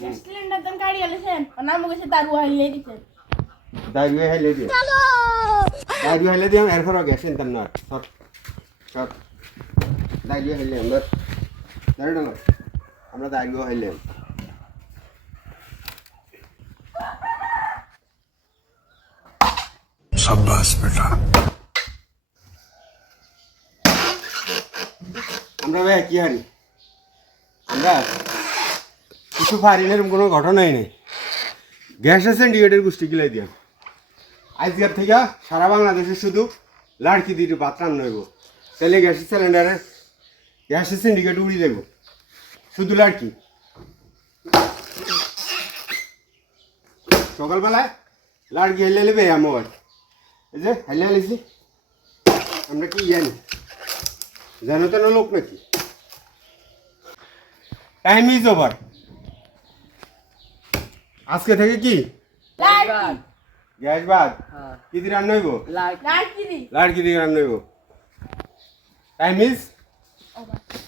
gas cylinder দেন কাড়ি আলেছেন না মুগে সে দারু হাইলে দিছেন দারু হাইলে দিও দারু হাইলে দিও এরপর গ্যাস ইনতাম না সর সর দারু হাইলে আমরা দাঁড়ানো আমরা দারু হাইলে शाबाश बेटा আমরা ভাই কি হারি আমরা কিছু পারি না এরকম কোনো ঘটনাই নেই গ্যাসের সিন্ডিকেটের গোষ্ঠী গিলাই দিয়া আজকের থেকে সারা বাংলাদেশে শুধু লাড়কি দিয়ে ভাত রান্না হইব তাহলে গ্যাসের সিলিন্ডারে গ্যাসের সিন্ডিকেট উড়ি দেব শুধু লাড়কি সকালবেলায় লাড়কি হেলে নেবে আমার এই যে হেলে হেলেছি আমরা কি জানি জানো তো না লোক নাকি টাইম ইজ ওভার আজকে থেকে কি গ্যাস বাদ কি দিয়ে রান্না হইব লাইট কি দি লাড়কি দিয়ে রান্না হইব টাইম ইজ ওভার